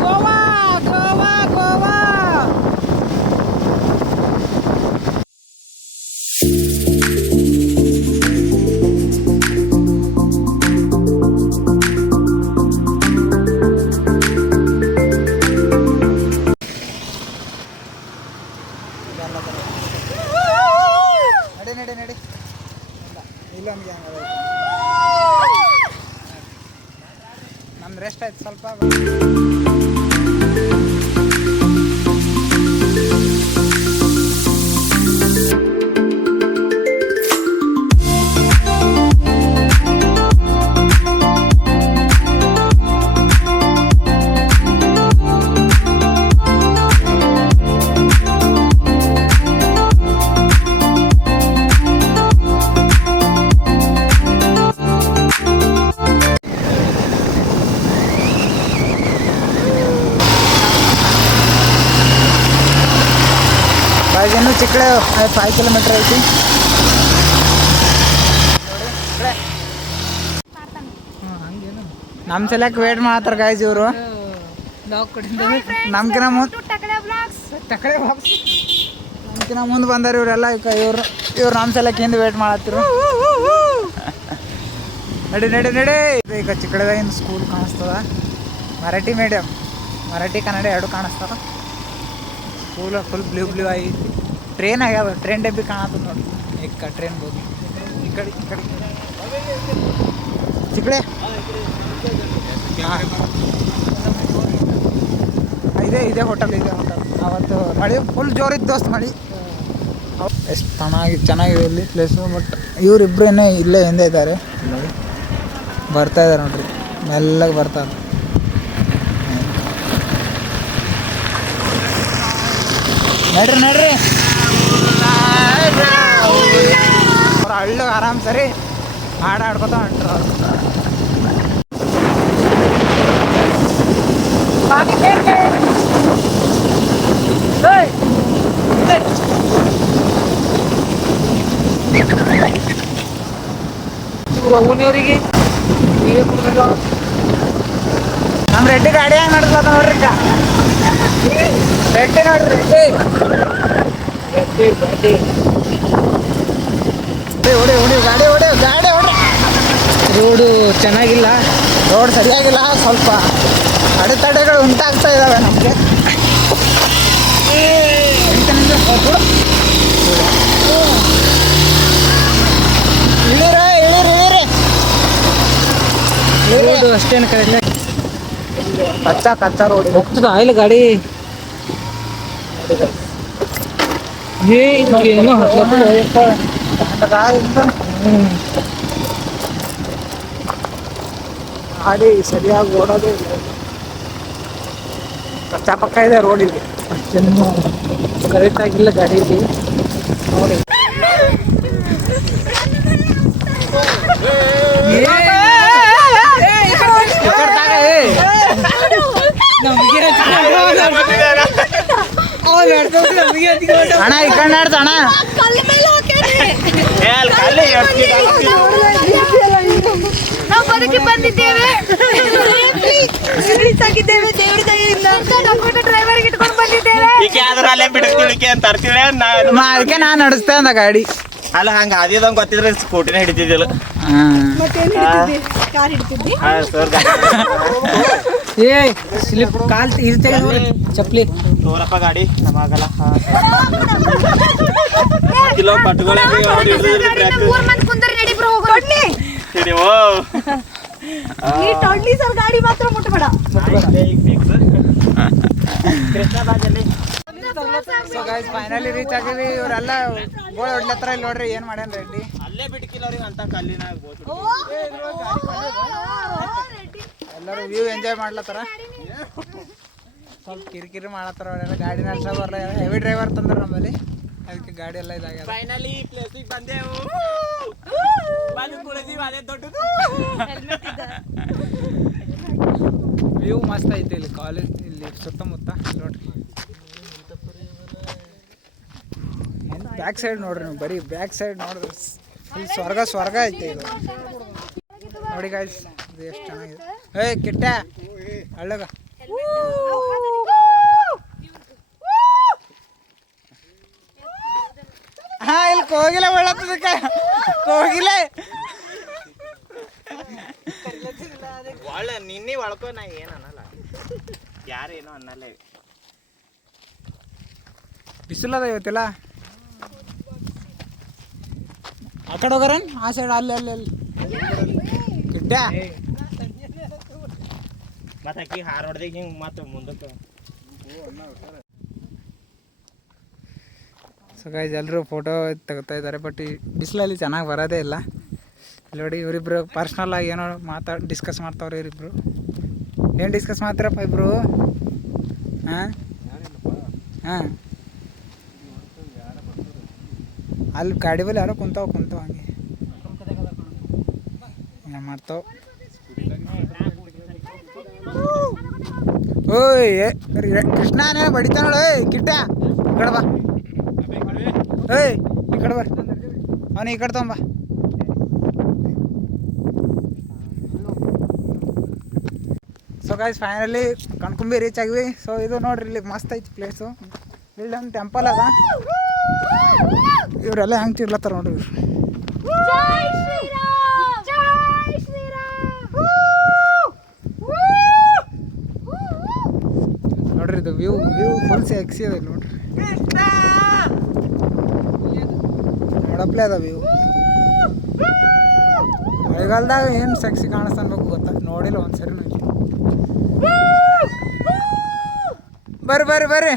ಗೋವಾ ಗೋವಾ ಗೋವಾ. ನಡಿ ನಡಿ ನಡಿ. ಇಲ್ಲ ನಮ್ದು ರೆಸ್ಟ್ ಆಯ್ತು ಸ್ವಲ್ಪ. ಇನ್ನು ಚಿಕ್ಕಳೆ 5 ಕಿಲೋಮೀಟ್ರ್ ಐತಿ. ನಮ್ಮ ಸಲಕ್ಕೆ ವೇಟ್ ಮಾಡ್ತಾರ ಗಾಯ್ಸ್ ಇವರು. ನಮ್ಕಿನ ಮುಂದೆ ಬಂದಾರ ಇವರೆಲ್ಲ. ಇವ್ರು ನಮ್ಮ ಸಲಕ್ಕೆ ಹಿಂದೆ ವೇಟ್ ಮಾಡತ್ತಿರು. ನಡಿ ನಡಿ ನಡಿ. ಈಗ ಚಿಕ್ಕಳದಾಗಿಂದ ಸ್ಕೂಲ್ ಕಾಣಿಸ್ತದ. ಮರಾಠಿ ಮೀಡಿಯಮ್, ಮರಾಠಿ ಕನ್ನಡ ಎರಡು ಕಾಣಿಸ್ತದ. ಸ್ಕೂಲ್ ಫುಲ್ ಬ್ಲೂ ಬ್ಲೂ ಐತಿ. ಟ್ರೈನ್ ಆಗ್ಯಾವ, ಟ್ರೈನ್ ಡಬ್ಬಿ ಕಾಣತ್ತ ನೋಡಿ. ಈಗ ಟ್ರೈನ್ ಹೋಗಿ ಈ ಕಡೆ ಚಿಕ್ಕಡೆ ಇದೇ ಹೋಟೆಲ್ ಅವತ್ತು ಮಳೆ ಫುಲ್ ಜೋರಿತ್ತು ದೋಸ್ತ್ ಮಳೆ. ಎಷ್ಟು ಚೆನ್ನಾಗಿದೆ ಇಲ್ಲಿ ಪ್ಲೇಸು. ಬಟ್ ಇವರಿಬ್ರು ಇನ್ನೂ ಇಲ್ಲೇ ಹಿಂದೆ ಇದ್ದಾರೆ, ಬರ್ತಾ ಇದ್ದಾರೆ ನೋಡ್ರಿ, ಮೆಲ್ಲಗೆ ಬರ್ತಾರೆ. ನಡ್ರಿ ಅವ್ರು ಹಳ್ಳಿಗೆ ಆರಾಮ್ ಸರಿ ಹಾಡು ಆಡ್ಕೊತ ಹೊಂಟ್ರು ಅವ್ರು. ನಮ್ಮ ರೆಡ್ಡಿ ಗಾಡಿ ಹೆಂಗೆ ನಡ್ಸ್ಲತ್ತ ನೋಡ್ರಿ. ರೆಡ್ಡಿ ನೋಡ್ರಿ, ರೆಡ್ಡಿ ಗಾಡಿ ಹೊಡಿ. ರೋಡು ಚೆನ್ನಾಗಿಲ್ಲ, ರೋಡ್ ಸರಿಯಾಗಿಲ್ಲ. ಸ್ವಲ್ಪ ಅಡೆತಡೆಗಳು ಉಂಟಾಗ್ತಾ ಇದ್ದಾವೆ ನಮಗೆ. ರೋಡು ಅಷ್ಟೇನು ಕರೆಕ್ಟ್. ಕಚ್ಚಾ ರೋಡ್ ಹೋಗ್ತದ ಇಲ್ಲ ಗಾಡಿ. ಗಾಡಿ ಸರಿಯಾಗಿ ಓಡೋದು ಕಚ್ಚಾ ಪಕ್ಕ ಇದೆ ರೋಡ್. ಇಲ್ಲಿ ಅಷ್ಟೇನು ಕರೆಕ್ಟ್ ಆಗಿಲ್ಲ ಗಾಡಿ ಇಲ್ಲಿ ನೋಡಿ. ಅಣ್ಣ ಈ ಕಡೆ ನಾಡ್ತ ಅಣ್ಣ. ನಾವು ಬದುಕಿ ಬಂದಿದ್ದೇವೆ, ಡ್ರೈವರ್ಗೆ ಇಟ್ಕೊಂಡು ಬಂದಿದ್ದೇವೆ. ಅದಕ್ಕೆ ನಾನು ನಡೆಸ್ತೇ ಅಂದ ಗಾಡಿ. ಅಲ್ಲ ಹಂಗ ಅದೇದಂಗ ಗೊತ್ತಿದ್ರೆ ಸ್ಕೂಟಿನ ಹಿಡಿತಿದ್ದಿಲ್ಲ. ಏ ಸ್ಲಿಪ್ ಕಾಲ್ ಇರ್ತೇವೆ ಚಪ್ಪಲಿ ತೋರಪ್ಪ ಗಾಡಿ ನಮಗಲ್ಲ. ಕಿಲೋ ಪಟ್ಗಳ ಗಾಡಿ ಮಾತ್ರ ಮುಟ್ಟಬೇಡ. Finally reach ಆಗಿವಿ. ಇವರೆಲ್ಲ ಗೋಳ ಹೊಡ್ಲತ್ರ ಇಲ್ಲಿ ನೋಡ್ರಿ ಏನ್ ಮಾಡ್ಯಾನ ರೆಡ್ಡಿ. ಅಲ್ಲೇ ಬಿಟ್ಕಿಲ್ಲ ಅಂತ ಕಲ್ಲಿನ ಎಲ್ಲರೂ ವ್ಯೂ ಎಂಜಾಯ್ ಮಾಡ್ಲತ್ತಾರ. ಸ್ವಲ್ಪ ಕಿರಿಕಿರಿ ಮಾಡತ್ತಾರ ಅವರೆಲ್ಲ. ಗಾಡಿ ನಡ್ಸ ಬರಲ್ಲ, ಹೆವಿ ಡ್ರೈವರ್ ತಂದ್ರ ನಮ್ಮಲ್ಲಿ, ಅದಕ್ಕೆ ಗಾಡಿ ಎಲ್ಲ ಇದಾಗ್ಯದ. ಫೈನಲಿ ಪ್ಲೇಸಿಗೆ ಬಂದೆವು. ವ್ಯೂ ಮಸ್ತ್ ಐತಿ ಇಲ್ಲಿ ಕಾಲೇಜ್, ಇಲ್ಲಿ ಸುತ್ತಮುತ್ತ ನೋಡ್ರಿ. ಬ್ಯಾಕ್ ಸೈಡ್ ನೋಡ್ರಿ ನೀವು, ಬರೀ ಬ್ಯಾಕ್ ಸೈಡ್ ನೋಡಿದ್ರೆ ಫುಲ್ ಸ್ವರ್ಗ ಐತಿ ಇದು ನೋಡಿ. ನೋಡ್ರಿ ಗಾಯ್ಸ್ ಇದು ಎಷ್ಟು ಚೆನ್ನಾಗಿದೆ. ಕಿಟ್ಟ ಅಳ್ಳಗ ಹಾ ಇಲ್ಲಿ ಕೋಗಿಲೆ ಒಳ್ಳತ್ತದಕ್ಕೆ ಕೋಗಿಲೆ ಒಳ್ಳೆ ನಿನ್ನೆ ಒಳ್ಕೊ ನಾ ಏನು ಅನ್ನಲ್ಲ ಯಾರೇನು ಅನ್ನಲ್ಲ ಬಿಸಿಲದ ಇವತ್ತಿಲ್ಲ ಆ ಕಡೆ ಹೋಗಾರನ್ ಆ ಸೈಡ್ ಅಲ್ಲಿ ಕಿಟ್ಟ ಮತ್ತೆ ಅಕ್ಕಿ ಹಾರ್ ಹೊಡ್ದಾಗ ಹಿಂಗೆ ಮತ್ತೆ ಮುಂದಕ್ಕೆ ಸೊ ಗೈಸ್ ಎಲ್ಲರೂ ಫೋಟೋ ತೆಗಿತಾ ಇದ್ದಾರೆ. ಬಟ್ ಈ ಬಿಸಿಲಲ್ಲಿ ಚೆನ್ನಾಗಿ ಬರೋದೇ ಇಲ್ಲ. ಇಲ್ಲಿ ನೋಡಿ ಇವರಿಬ್ರು ಪರ್ಸ್ನಲ್ ಆಗಿ ಏನೋ ಡಿಸ್ಕಸ್ ಮಾಡ್ತಾವ್ರೆ ಇವರಿಬ್ರು. ಏನು ಡಿಸ್ಕಸ್ ಮಾಡ್ತಾರಪ್ಪ ಇಬ್ರು? ಹಾಂ ಹಾಂ ಅಲ್ಲಿ ಗಾಡಿ ಬಲ್ಲಿ ಯಾರೋ ಕುಂತಾವ ಹಂಗೆ ಏನು ಮಾಡ್ತಾವ. ಓಯ್ ಕೃಷ್ಣನೇ ಬಡಿತಾನಳ. ಕಿಟ್ಟ ಈ ಕಡೆ ಬಾ. ಏಯ್ ಈ ಕಡೆ ಬರ್ರಿ, ಅವನು ಈ ಕಡೆ ತಗೊಂಬ. So guys finally Kankumbi reach ಆಗಿವಿ. ಸೊ ಇದು ನೋಡ್ರಿ ಇಲ್ಲಿ ಮಸ್ತ್ ಐತಿ ಪ್ಲೇಸು. ಇಲ್ಲಿ ಒಂದು ಟೆಂಪಲ್ ಅದ. ಇವರೆಲ್ಲ ಹೆಂಗೆ ತಿರ್ಲತ್ತಾರ ನೋಡ್ರಿ ಇವ್ರು. ಜೈ ಶ್ರೀರಾಮ್ ಜೈ ಶ್ರೀರಾಮ್. ನೋಡ್ರಿ ಇದು ವ್ಯೂ ಫುಲ್ ಸೆಕ್ಸಿ ಅದ ಇಲ್ಲಿ ನೋಡ್ರಿ. ನೋಡಪ್ಲೇ ಅದ ವ್ಯೂ. ಮಳೆಗಾಲದಾಗ ಏನು ಸೆಕ್ಸಿ ಕಾಣಿಸ್ತಾನ್ಬೇಕು ಗೊತ್ತಾ? ನೋಡಿಲ್ಲ ಒಂದ್ಸರಿ ನೋಡಿ. ಬರ್ರಿ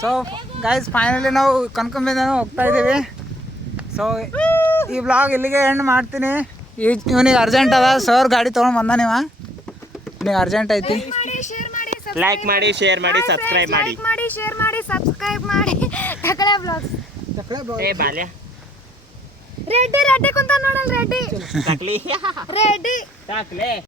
ಸೊ ಗೈಸ್ ಫೈನಲಿ ನಾವು ಕನ್ಕೊಂಬಿಂದ ಹೋಗ್ತಾ ಇದ್ದೀವಿ. ಸೊ ಈ ಬ್ಲಾಗ್ ಇಲ್ಲಿಗೆ ಎಂಡ್ ಮಾಡ್ತೀನಿ. ಇವನಿಗೆ ಅರ್ಜೆಂಟ್ ಅದ. ಸರ್ ಗಾಡಿ ತೊಗೊಂಡು ಬಂದ ನೀವು. ನಿನಗೆ ಅರ್ಜೆಂಟ್ ಐತಿ. ಲೈಕ್ ಮಾಡಿ ಶೇರ್ ಮಾಡಿ ಸಬ್ಸ್ಕ್ರೈಬ್ ಮಾಡಿ ಶೇರ್ ಮಾಡಿ ಸಬ್ಸ್ಕ್ರೈಬ್ ಮಾಡಿ. ತಕಳೆ ಬ್ಲಾಗ್ಸ್ ಏ ಬಾಲ್ಯ ರೆಡ್ಡಿ ಕುಂತ ನೋಡಲ್ ರೆಡ್ಡಿ ತಕ್ಲಿ ರೆಡ್ಡಿ ತಾಕ್ಲೆ